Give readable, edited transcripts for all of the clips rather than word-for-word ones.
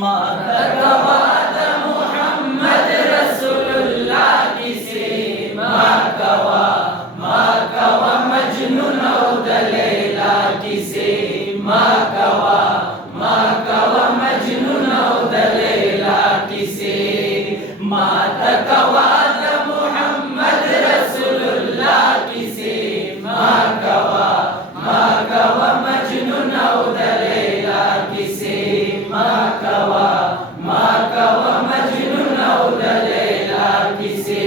मातकवाद मुहम्मद रसूलुल्लाह किसे माकवा मजनून औद लैला किसे माकवा मजनून औद लैला किसे मातकवाद मुहम्मद रसूलुल्लाह किसे माकवा मजनून औद लैला किसे माकवा मजनून औद लैला किसे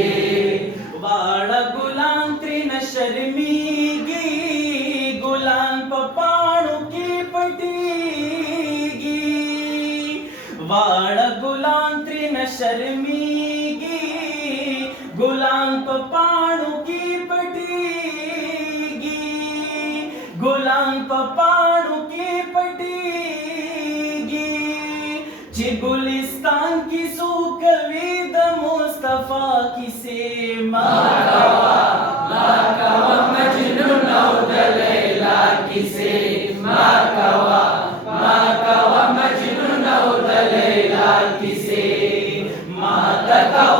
वाड़ गुलाम त्रिन शर्मीगी गुलाम पपाणु की पटीगी वाड़ गुलाम त्रिन शर्मीगी गुलाम पपाणु की पटीगी गुलाम पपाणु की पटीगी ची गुलिस्तान की सूकवीद मुस्तफा किसे माकवा मजनून औद लैला किसे माकवा मजनून औद लैला किसे मातकवा